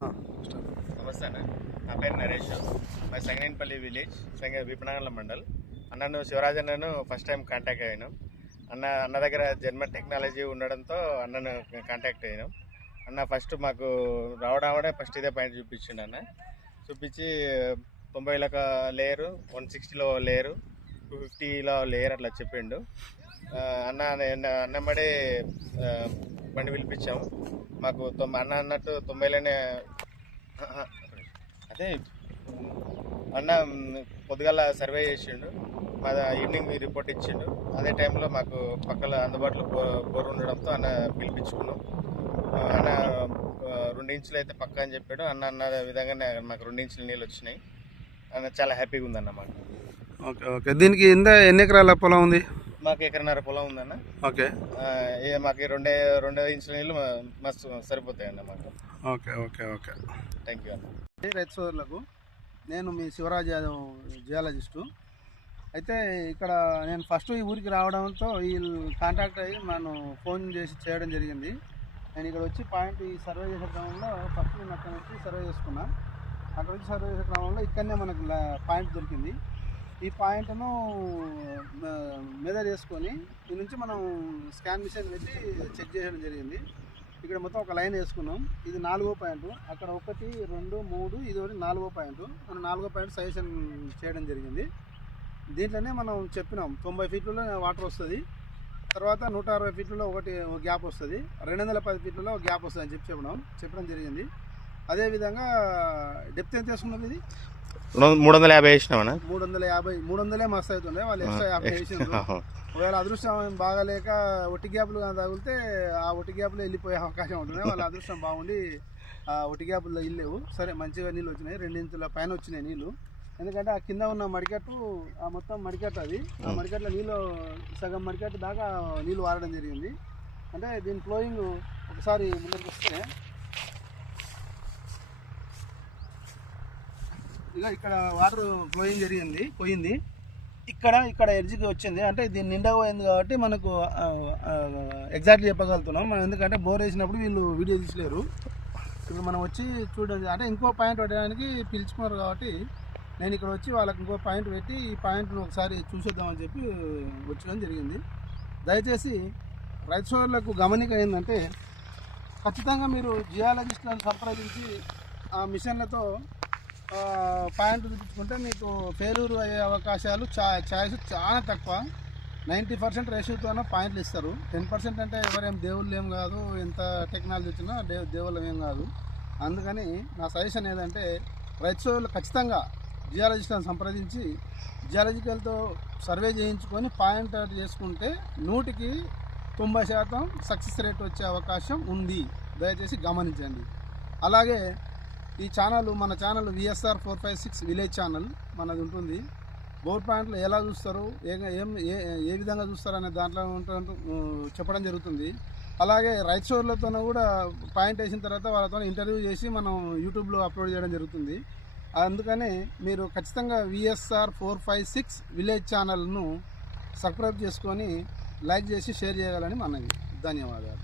నమస్తే అన్న, నా పేరు నరేష్. మా సంగనేపల్లి విలేజ్ విపణాల మండల్. అన్నను శివరాజ్ అన్నను ఫస్ట్ టైం కాంటాక్ట్ అయినాం. అన్న దగ్గర జర్మన్ టెక్నాలజీ ఉండడంతో అన్నను కాంటాక్ట్ అయినాం. అన్న ఫస్ట్ మాకు రావడం ఫస్ట్ ఇదే పాయింట్ చూపించిండు. అన్న చూపించి 90లో లేయరు, 160లో లేయరు, 250లో లేయర్ అట్లా చెప్పిండు. అన్నమ్మడే బండి పిలిపించాము. మాకు అన్న అన్నట్టు 90లోనే అదే అన్న పొద్దుగాల సర్వే చేసిండు, మా ఈవినింగ్ రిపోర్ట్ ఇచ్చిండు. అదే టైంలో మాకు పక్కల అందుబాటులో బోర్ ఉండడంతో అన్న పిలిపించుకున్నాం. అన్న 2 ఇంచులు అయితే పక్క అని చెప్పాడు. అన్న విధంగానే మాకు 2 ఇంచుల నీళ్ళు వచ్చినాయి. అన్న చాలా హ్యాపీగా ఉందన్న మాకు. ఓకే ఓకే దీనికి ఎన్ని ఎకరాల పొలం ఉంది? మాకు 1.5 ఎకరాల పొలం ఉందన్న. ఓకే, మాకు 2 ఇంచుల నీళ్ళు మస్తు సరిపోతాయన్న మాకు. Okay okay okay thank you అన్న. రైతు సోదరులకు నేను మీ శివరాజ్ యాదవ్ జియాలజిస్టు. అయితే ఇక్కడ నేను ఫస్ట్ ఈ ఊరికి రావడంతో వీళ్ళు కాంటాక్ట్ అయ్యి నన్ను ఫోన్ చేసి చేయడం జరిగింది. నేను ఇక్కడ వచ్చి పాయింట్ ఈ సర్వే చేసే క్రమంలో ఫస్ట్ నేను అక్కడ నుంచి సర్వే చేసుకున్నా. అక్కడ వచ్చి సర్వే చేసే క్రమంలో ఇక్కడనే మనకు పాయింట్ దొరికింది. ఈ పాయింట్ను మెజర్ చేసుకొని ఈ నుంచి మనం స్కాన్ మిషన్ పెట్టి చెక్ చేయడం జరిగింది. ఇక్కడ మొత్తం ఒక లైన్ వేసుకున్నాం. ఇది 4వ పాయింట్, అక్కడ 1, 2, 3, ఇది 4వ పాయింట్. మనం 4వ పాయింట్ సజెషన్ చేయడం జరిగింది. దీంట్లోనే మనం చెప్పినాం 90 ఫీట్లలో వాటర్ వస్తుంది, తర్వాత 160 ఫీట్లలో ఒక గ్యాప్ వస్తుంది, 210 ఫీట్లలో ఒక గ్యాప్ వస్తుంది అని చెప్పడం జరిగింది. అదేవిధంగా డెప్త్ ఎంత వేసుకున్నాం? ఇది 350 వేసినామన్నా. 300 మస్తు అవుతుండే, వాళ్ళు ఎక్స్ట్రా 50 వేసినారు. ఒకవేళ అదృష్టం బాగాలేక ఒట్టి గ్యాప్లు కానీ తగిలితే ఆ ఒట్టి గ్యాప్లో వెళ్ళిపోయే అవకాశం ఉంటుంది. వాళ్ళ అదృష్టం బాగుండి ఆ ఒట్టి గ్యాప్లో వెళ్ళలేవు. సరే, మంచిగా నీళ్ళు వచ్చినాయి, 2 ఇంచుల పైన వచ్చినాయి నీళ్ళు. ఎందుకంటే ఆ కింద ఉన్న మడికట్టు, ఆ మొత్తం మడికట్టు, అది ఆ మడికట్లో నీళ్ళు సగం మడికట్టు దాకా నీళ్ళు వారడం జరిగింది. అంటే దీని ఫ్లోయింగ్ ఒకసారి ముందరికి వస్తే ఇక ఇక్కడ వాటర్ ఫ్లోయింగ్ పోయింది. ఇక్కడ ఎడ్జ్కి వచ్చింది. అంటే దీన్ని నిండా పోయింది కాబట్టి మనకు ఎగ్జాక్ట్లీ చెప్పగలుగుతున్నాం మనం. ఎందుకంటే బోర్ వేసినప్పుడు వీళ్ళు వీడియో తీసలేరు. ఇప్పుడు మనం వచ్చి చూడండి, అంటే ఇంకో పాయింట్ పెట్టడానికి పిలుచుకున్నారు కాబట్టి నేను ఇక్కడ వచ్చి వాళ్ళకి ఇంకో పాయింట్ పెట్టి ఈ పాయింట్ను ఒకసారి చూసేద్దామని చెప్పి వచ్చడం జరిగింది. దయచేసి రైతు సోదరులకు గమనిక ఏంటంటే, ఖచ్చితంగా మీరు జియాలజిస్టులను సంప్రదించి ఆ మిషన్లతో పాయింట్ చూపించుకుంటే మీకు ఫెయిల్యూర్ అయ్యే అవకాశాలు ఛాయిస్ చాలా తక్కువ. 90% రేషియోతోనే పాయింట్లు ఇస్తారు. 10% అంటే ఎవరేం దేవుళ్ళు ఏం కాదు, ఎంత టెక్నాలజీ వచ్చినా దేవుళ్ళం ఏం కాదు. అందుకని నా సజెషన్ ఏంటంటే, రైతు సోదరులు ఖచ్చితంగా జియాలజిస్టులను సంప్రదించి జియాలజికల్తో సర్వే చేయించుకొని పాయింట్ అవుట్ చేసుకుంటే 100కి 90% సక్సెస్ రేట్ వచ్చే అవకాశం ఉంది. దయచేసి గమనించండి. అలాగే ఈ మన ఛానల్ VSR 456 విలేజ్ ఛానల్ మనది ఉంటుంది. బోర్ పాయింట్లు ఎలా చూస్తారు, ఏ విధంగా చూస్తారు అనే దాంట్లో చెప్పడం జరుగుతుంది. అలాగే రైతు సోదరులతో కూడా పాయింట్ వేసిన తర్వాత వాళ్ళతో ఇంటర్వ్యూ చేసి మనం యూట్యూబ్లో అప్లోడ్ చేయడం జరుగుతుంది. అందుకని మీరు ఖచ్చితంగా VSR 456 విలేజ్ ఛానల్ను సబ్స్క్రైబ్ చేసుకొని లైక్ చేసి షేర్ చేయగలని మనవి. ధన్యవాదాలు.